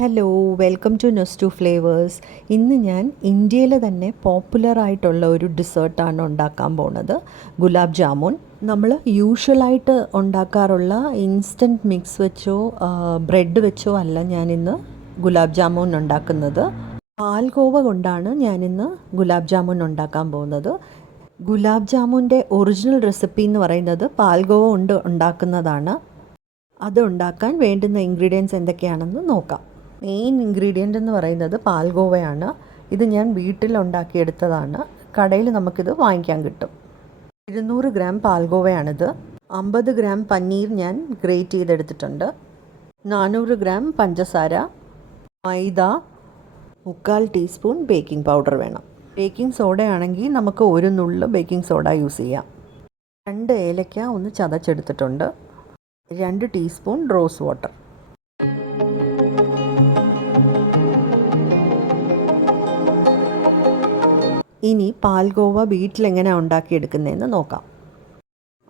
Hello, welcome to nest flavours. ഇന്ന് ഞാൻ ഇന്ത്യയിലെ തന്നെ പോപ്പുലറായിട്ടുള്ള ഒരു ഡിസേർട്ടാണ് ഉണ്ടാക്കാൻ പോണത്, ഗുലാബ് ജാമുൻ. നമ്മൾ യൂഷ്വലായിട്ട് ഉണ്ടാക്കാറുള്ള ഇൻസ്റ്റൻറ്റ് മിക്സ് വെച്ചോ ബ്രെഡ് വെച്ചോ അല്ല ഞാനിന്ന് ഗുലാബ് ജാമുൻ ഉണ്ടാക്കുന്നത്. പാൽഖോവ കൊണ്ടാണ് ഞാനിന്ന് ഗുലാബ് ജാമുൻ ഉണ്ടാക്കാൻ പോകുന്നത്. ഗുലാബ് ജാമുൻ്റെ ഒറിജിനൽ റെസിപ്പി എന്ന് പറയുന്നത് പാൽഖോവ കൊണ്ട് ഉണ്ടാക്കുന്നതാണ്. അത് ഉണ്ടാക്കാൻ വേണ്ടുന്ന ഇൻഗ്രീഡിയൻസ് എന്തൊക്കെയാണെന്ന് നോക്കാം. മെയിൻ ഇൻഗ്രീഡിയൻ്റ് എന്ന് പറയുന്നത് പാൽഖോവയാണ്. ഇത് ഞാൻ വീട്ടിലുണ്ടാക്കിയെടുത്തതാണ്. കടയിൽ നമുക്കിത് വാങ്ങിക്കാൻ കിട്ടും. 200 ഗ്രാം പാൽഖോവയാണിത്. 50 ഗ്രാം പനീർ ഞാൻ ഗ്രേറ്റ് ചെയ്തെടുത്തിട്ടുണ്ട്. 400 ഗ്രാം പഞ്ചസാര, മൈദ, 3/4 ടീസ്പൂൺ ബേക്കിംഗ് പൗഡർ വേണം. ബേക്കിംഗ് സോഡ ആണെങ്കിൽ നമുക്ക് ഒരു നുള്ള് ബേക്കിംഗ് സോഡ യൂസ് ചെയ്യാം. 2 ഏലക്ക ഒന്ന് ചതച്ചെടുത്തിട്ടുണ്ട്. 2 ടീസ്പൂൺ റോസ് വാട്ടർ. ഇനി പാൽഖോവ വീട്ടിലെങ്ങനെയാണ് ഉണ്ടാക്കിയെടുക്കുന്നതെന്ന് നോക്കാം.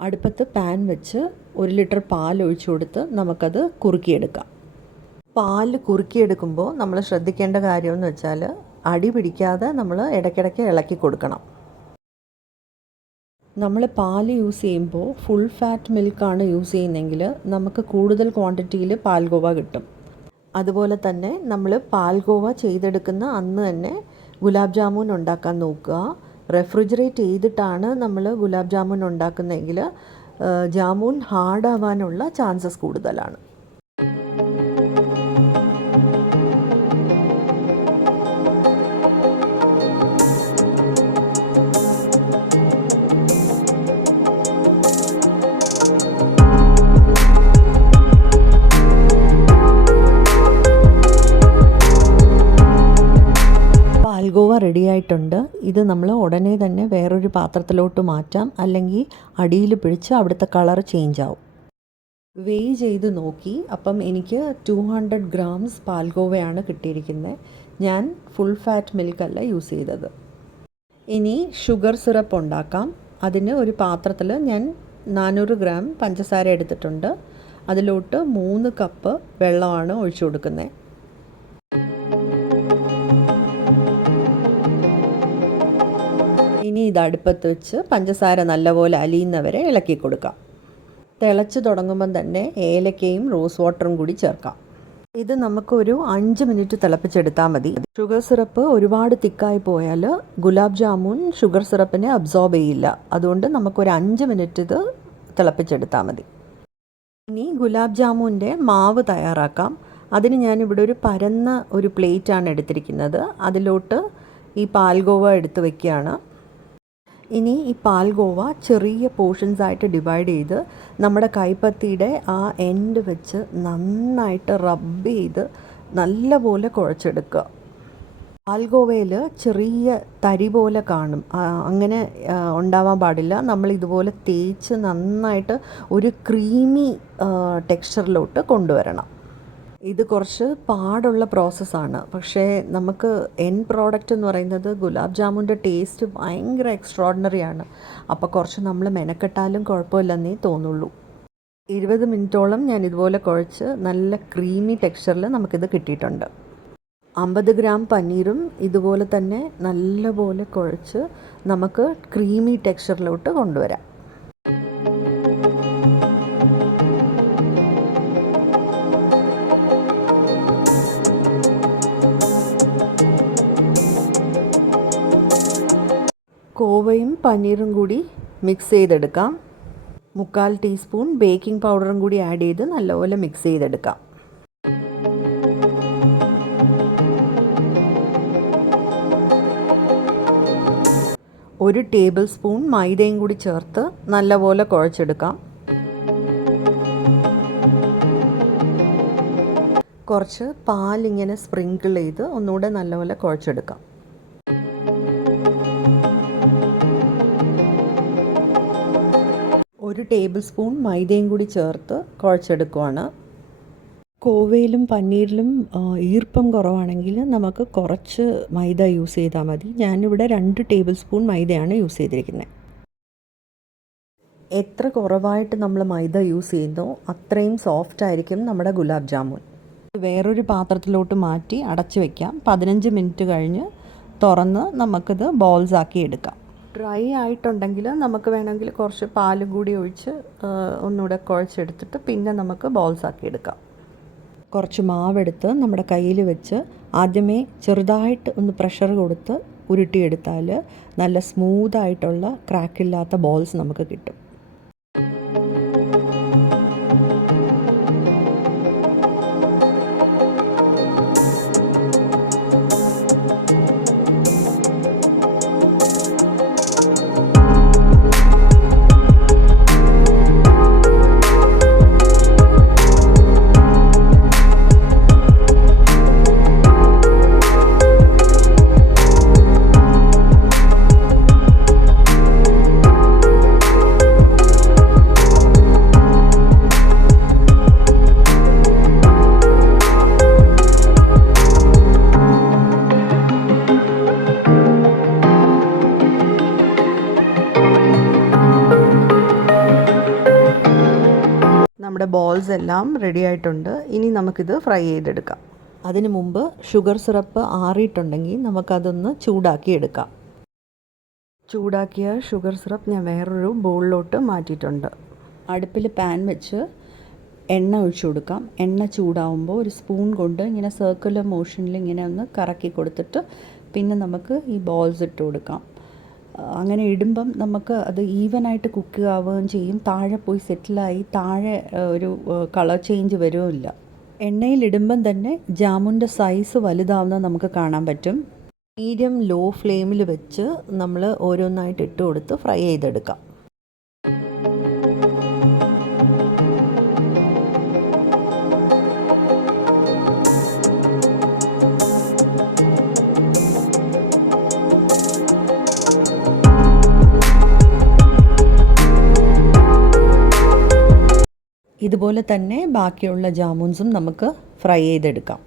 അടുപ്പത്ത് പാൻ വെച്ച് 1 ലിറ്റർ പാൽ ഒഴിച്ചു കൊടുത്ത് നമുക്കത് കുറുക്കിയെടുക്കാം. പാൽ കുറുക്കിയെടുക്കുമ്പോൾ നമ്മൾ ശ്രദ്ധിക്കേണ്ട കാര്യമെന്ന് വെച്ചാൽ അടി പിടിക്കാതെ നമ്മൾ ഇടയ്ക്കിടയ്ക്ക് ഇളക്കി കൊടുക്കണം. നമ്മൾ പാൽ യൂസ് ചെയ്യുമ്പോൾ ഫുൾ ഫാറ്റ് മിൽക്കാണ് യൂസ് ചെയ്യുന്നതെങ്കിൽ നമുക്ക് കൂടുതൽ ക്വാണ്ടിറ്റിയിൽ പാൽഖോവ കിട്ടും. അതുപോലെ തന്നെ നമ്മൾ പാൽഖോവ ചെയ്തെടുക്കുന്ന അന്ന് തന്നെ ഗുലാബ് ജാമുൻ ഉണ്ടാക്കാൻ നോക്കുക. റെഫ്രിജറേറ്റ് ചെയ്തിട്ടാണ് നമ്മൾ ഗുലാബ് ജാമുൻ ഉണ്ടാക്കുന്നതെങ്കിൽ ജാമുൻ ഹാർഡാവാനുള്ള ചാൻസസ് കൂടുതലാണ്. പാൽഖോവ റെഡി ആയിട്ടുണ്ട്. ഇത് നമ്മൾ ഉടനെ തന്നെ വേറൊരു പാത്രത്തിലോട്ട് മാറ്റാം, അല്ലെങ്കിൽ അടിയിൽ പിടിച്ച് അവിടുത്തെ കളർ ചേഞ്ച് ആവും. വെയ് ചെയ്ത് നോക്കി. അപ്പം എനിക്ക് 200 ഗ്രാംസ് പാൽഖോവയാണ് കിട്ടിയിരിക്കുന്നത്. ഞാൻ ഫുൾ ഫാറ്റ് മിൽക്കല്ല യൂസ് ചെയ്തത്. ഇനി ഷുഗർ സിറപ്പ് ഉണ്ടാക്കാം. അതിന് ഒരു പാത്രത്തിൽ ഞാൻ 400 ഗ്രാം പഞ്ചസാര എടുത്തിട്ടുണ്ട്. അതിലോട്ട് 3 കപ്പ് വെള്ളമാണ് ഒഴിച്ചു കൊടുക്കുന്നത്. ഇനി ഇത് അടുപ്പത്ത് വെച്ച് പഞ്ചസാര നല്ലപോലെ അലിയുന്നവരെ ഇളക്കി കൊടുക്കാം. തിളച്ച് തുടങ്ങുമ്പം തന്നെ ഏലക്കയും റോസ് വാട്ടറും കൂടി ചേർക്കാം. ഇത് നമുക്കൊരു 5 മിനിറ്റ് തിളപ്പിച്ചെടുത്താൽ മതി. ഷുഗർ സിറപ്പ് ഒരുപാട് തിക്കായി പോയാൽ ഗുലാബ് ജാമുൻ ഷുഗർ സിറപ്പിനെ അബ്സോർബ് ചെയ്യില്ല. അതുകൊണ്ട് നമുക്കൊരു 5 മിനിറ്റ് ഇത് തിളപ്പിച്ചെടുത്താൽ മതി. ഇനി ഗുലാബ് ജാമുൻ്റെ മാവ് തയ്യാറാക്കാം. അതിന് ഞാനിവിടെ ഒരു പരന്ന ഒരു പ്ലേറ്റാണ് എടുത്തിരിക്കുന്നത്. അതിലോട്ട് ഈ പാൽഖോവ എടുത്ത് വയ്ക്കുകയാണ്. ഇനി ഈ പാൽഖോവ ചെറിയ പോർഷൻസ് ആയിട്ട് ഡിവൈഡ് ചെയ്ത് നമ്മുടെ കൈപ്പത്തിയുടെ ആ എൻഡ് വെച്ച് നന്നായിട്ട് റബ്ബ് ചെയ്ത് നല്ലപോലെ കുഴച്ചെടുക്കുക. പാൽഖോവയിൽ ചെറിയ തരി പോലെ കാണും, അങ്ങനെ ഉണ്ടാവാൻ പാടില്ല. നമ്മൾ ഇതുപോലെ തേച്ച് നന്നായിട്ട് ഒരു ക്രീമി ടെക്സ്ചറിലോട്ട് കൊണ്ടുവരണം. ഇത് കുറച്ച് പാടുള്ള പ്രോസസ്സാണ്. പക്ഷേ നമുക്ക് എൻഡ് പ്രോഡക്റ്റ് എന്ന് പറയുന്നത് ഗുലാബ് ജാമുൻ്റെ ടേസ്റ്റ് ഭയങ്കര എക്സ്ട്രോഡിനറിയാണ്. അപ്പോൾ കുറച്ച് നമ്മൾ മെനക്കെട്ടാലും കുഴപ്പമില്ലെന്നേ തോന്നുള്ളൂ. 20 മിനിറ്റോളം ഞാൻ ഇതുപോലെ കുഴച്ച് നല്ല ക്രീമി ടെക്സ്ചറിൽ നമുക്കിത് കിട്ടിയിട്ടുണ്ട്. 50 ഗ്രാം പനീറും ഇതുപോലെ തന്നെ നല്ലപോലെ കുഴച്ച് നമുക്ക് ക്രീമി ടെക്സ്ചറിലോട്ട് കൊണ്ടുവരാം. ഖോവയും പനീറും കൂടി മിക്സ് ചെയ്തെടുക്കാം. 3/4 ടീസ്പൂൺ ബേക്കിംഗ് പൗഡറും കൂടി ആഡ് ചെയ്ത് നല്ലപോലെ മിക്സ് ചെയ്തെടുക്കാം. ഒരു ടേബിൾ സ്പൂൺ മൈദയും കൂടി ചേർത്ത് നല്ലപോലെ കുഴച്ചെടുക്കാം. കുറച്ച് പാലിങ്ങനെ സ്പ്രിങ്കിൾ ചെയ്ത് ഒന്നുകൂടെ നല്ലപോലെ കുഴച്ചെടുക്കാം. ഒരു ടേബിൾ സ്പൂൺ മൈദയും കൂടി ചേർത്ത് കുഴച്ചെടുക്കുവാണ്. ഖോവയിലും പനീരിലും ഈർപ്പം കുറവാണെങ്കിൽ നമുക്ക് കുറച്ച് മൈദ യൂസ് ചെയ്താൽ മതി. ഞാനിവിടെ 2 ടേബിൾ സ്പൂൺ മൈദയാണ് യൂസ് ചെയ്തിരിക്കുന്നത്. എത്ര കുറവായിട്ട് നമ്മൾ മൈദ യൂസ് ചെയ്യുന്നോ അത്രയും സോഫ്റ്റ് ആയിരിക്കും നമ്മുടെ ഗുലാബ് ജാമുൻ. വേറൊരു പാത്രത്തിലോട്ട് മാറ്റി അടച്ച് വയ്ക്കാം. 15 മിനിറ്റ് കഴിഞ്ഞ് തുറന്ന് നമുക്കിത് ബോൾസ് ആക്കി എടുക്കാം. ഡ്രൈ ആയിട്ടുണ്ടെങ്കിൽ നമുക്ക് വേണമെങ്കിൽ കുറച്ച് പാലും കൂടി ഒഴിച്ച് ഒന്നുകൂടെ കുഴച്ചെടുത്തിട്ട് പിന്നെ നമുക്ക് ബോൾസ് ആക്കി എടുക്കാം. കുറച്ച് മാവെടുത്ത് നമ്മുടെ കയ്യിൽ വെച്ച് ആദ്യമേ ചെറുതായിട്ട് ഒന്ന് പ്രഷർ കൊടുത്ത് ഉരുട്ടിയെടുത്താൽ നല്ല സ്മൂത്തായിട്ടുള്ള ക്രാക്കില്ലാത്ത ബോൾസ് നമുക്ക് കിട്ടും. നമ്മുടെ ബോൾസ് എല്ലാം റെഡി ആയിട്ടുണ്ട്. ഇനി നമുക്കിത് ഫ്രൈ ചെയ്തെടുക്കാം. അതിന് മുമ്പ് ഷുഗർ സിറപ്പ് ആറിയിട്ടുണ്ടെങ്കിൽ നമുക്കതൊന്ന് ചൂടാക്കി എടുക്കാം. ചൂടാക്കിയ ഷുഗർ സിറപ്പ് ഞാൻ വേറൊരു ബൗളിലോട്ട് മാറ്റിയിട്ടുണ്ട്. അടുപ്പിൽ പാൻ വെച്ച് എണ്ണ ഒഴിച്ചു കൊടുക്കാം. എണ്ണ ചൂടാവുമ്പോൾ ഒരു സ്പൂൺ കൊണ്ട് ഇങ്ങനെ സർക്കുലർ മോഷനിൽ ഇങ്ങനെ ഒന്ന് കറക്കി കൊടുത്തിട്ട് പിന്നെ നമുക്ക് ഈ ബോൾസ് ഇട്ട് കൊടുക്കാം. അങ്ങനെ ഇടുമ്പം നമുക്ക് അത് ഈവനായിട്ട് കുക്ക് ആവുകയും ചെയ്യും. താഴെ പോയി സെറ്റിലായി താഴെ ഒരു കളർ ചേഞ്ച് വരുമില്ല. എണ്ണയിലിടുമ്പം തന്നെ ജാമുൻ്റെ സൈസ് വലുതാവുന്നത് നമുക്ക് കാണാൻ പറ്റും. മീഡിയം ലോ ഫ്ലെയിമിൽ വെച്ച് നമ്മൾ ഓരോന്നായിട്ട് ഇട്ട് കൊടുത്ത് ഫ്രൈ ചെയ്തെടുക്കാം. ഇതുപോലെ തന്നെ ബാക്കിയുള്ള ജാമുൻസും നമുക്ക് ഫ്രൈ ചെയ്തെടുക്കാം.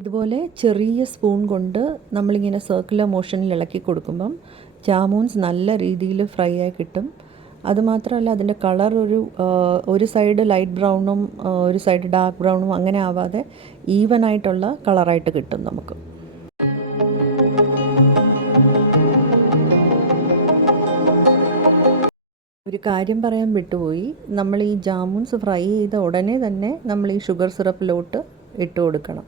ഇതുപോലെ ചെറിയ സ്പൂൺ കൊണ്ട് നമ്മളിങ്ങനെ സർക്കുലർ മോഷനിൽ ഇളക്കി കൊടുക്കുമ്പം ജാമുൻസ് നല്ല രീതിയിൽ ഫ്രൈ ആയി കിട്ടും. അതുമാത്രമല്ല അതിൻ്റെ കളർ ഒരു സൈഡ് ലൈറ്റ് ബ്രൗണും ഒരു സൈഡ് ഡാർക്ക് ബ്രൗണും അങ്ങനെ ആവാതെ ഈവനായിട്ടുള്ള കളറായിട്ട് കിട്ടും നമുക്ക്. ഒരു കാര്യം പറയാൻ വിട്ടുപോയി. നമ്മൾ ഈ ജാമുൻസ് ഫ്രൈ ചെയ്ത ഉടനെ തന്നെ നമ്മൾ ഈ ഷുഗർ സിറപ്പിലോട്ട് ഇട്ട് കൊടുക്കണം.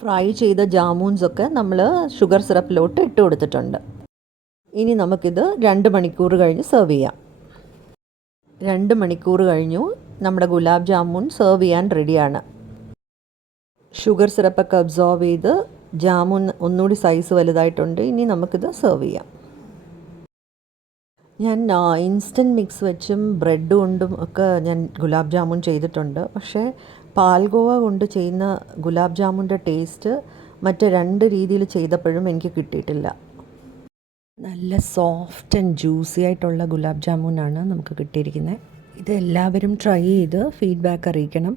ഫ്രൈ ചെയ്ത ജാമൂൻസൊക്കെ നമ്മൾ ഷുഗർ സിറപ്പിലോട്ട് ഇട്ട് കൊടുത്തിട്ടുണ്ട്. ഇനി നമുക്കിത് 2 മണിക്കൂർ കഴിഞ്ഞ് സെർവ് ചെയ്യാം. 2 മണിക്കൂർ കഴിഞ്ഞു. നമ്മുടെ ഗുലാബ് ജാമുൻ സെർവ് ചെയ്യാൻ റെഡിയാണ്. ഷുഗർ സിറപ്പൊക്കെ അബ്സോർവ് ചെയ്ത് ജാമുൻ ഒന്നുകൂടി സൈസ് വലുതായിട്ടുണ്ട്. ഇനി നമുക്കിത് സെർവ് ചെയ്യാം. ഞാൻ ഇൻസ്റ്റൻറ്റ് മിക്സ് വെച്ചും ബ്രെഡ് കൊണ്ടും ഒക്കെ ഞാൻ ഗുലാബ് ജാമുൻ ചെയ്തിട്ടുണ്ട്. പക്ഷേ പാൽഖോവ കൊണ്ട് ചെയ്യുന്ന ഗുലാബ് ജാമുൻ്റെ ടേസ്റ്റ് മറ്റ് 2 രീതിയിൽ ചെയ്തപ്പോഴും എനിക്ക് കിട്ടിയിട്ടില്ല. നല്ല സോഫ്റ്റ് ആൻഡ് ജ്യൂസി ആയിട്ടുള്ള ഗുലാബ് ജാമുനാണ് നമുക്ക് കിട്ടിയിരിക്കുന്നത്. ഇത് എല്ലാവരും ട്രൈ ചെയ്ത് ഫീഡ്ബാക്ക് അറിയിക്കണം.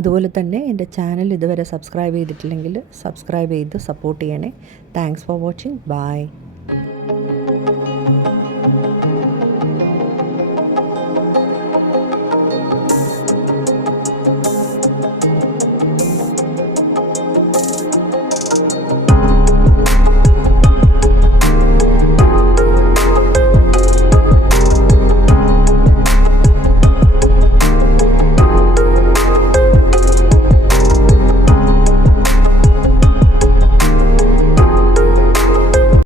അതുപോലെ തന്നെ എൻ്റെ ചാനൽ ഇതുവരെ സബ്സ്ക്രൈബ് ചെയ്തിട്ടില്ലെങ്കിൽ സബ്സ്ക്രൈബ് ചെയ്ത് സപ്പോർട്ട് ചെയ്യണേ. Thanks for watching. ബൈ.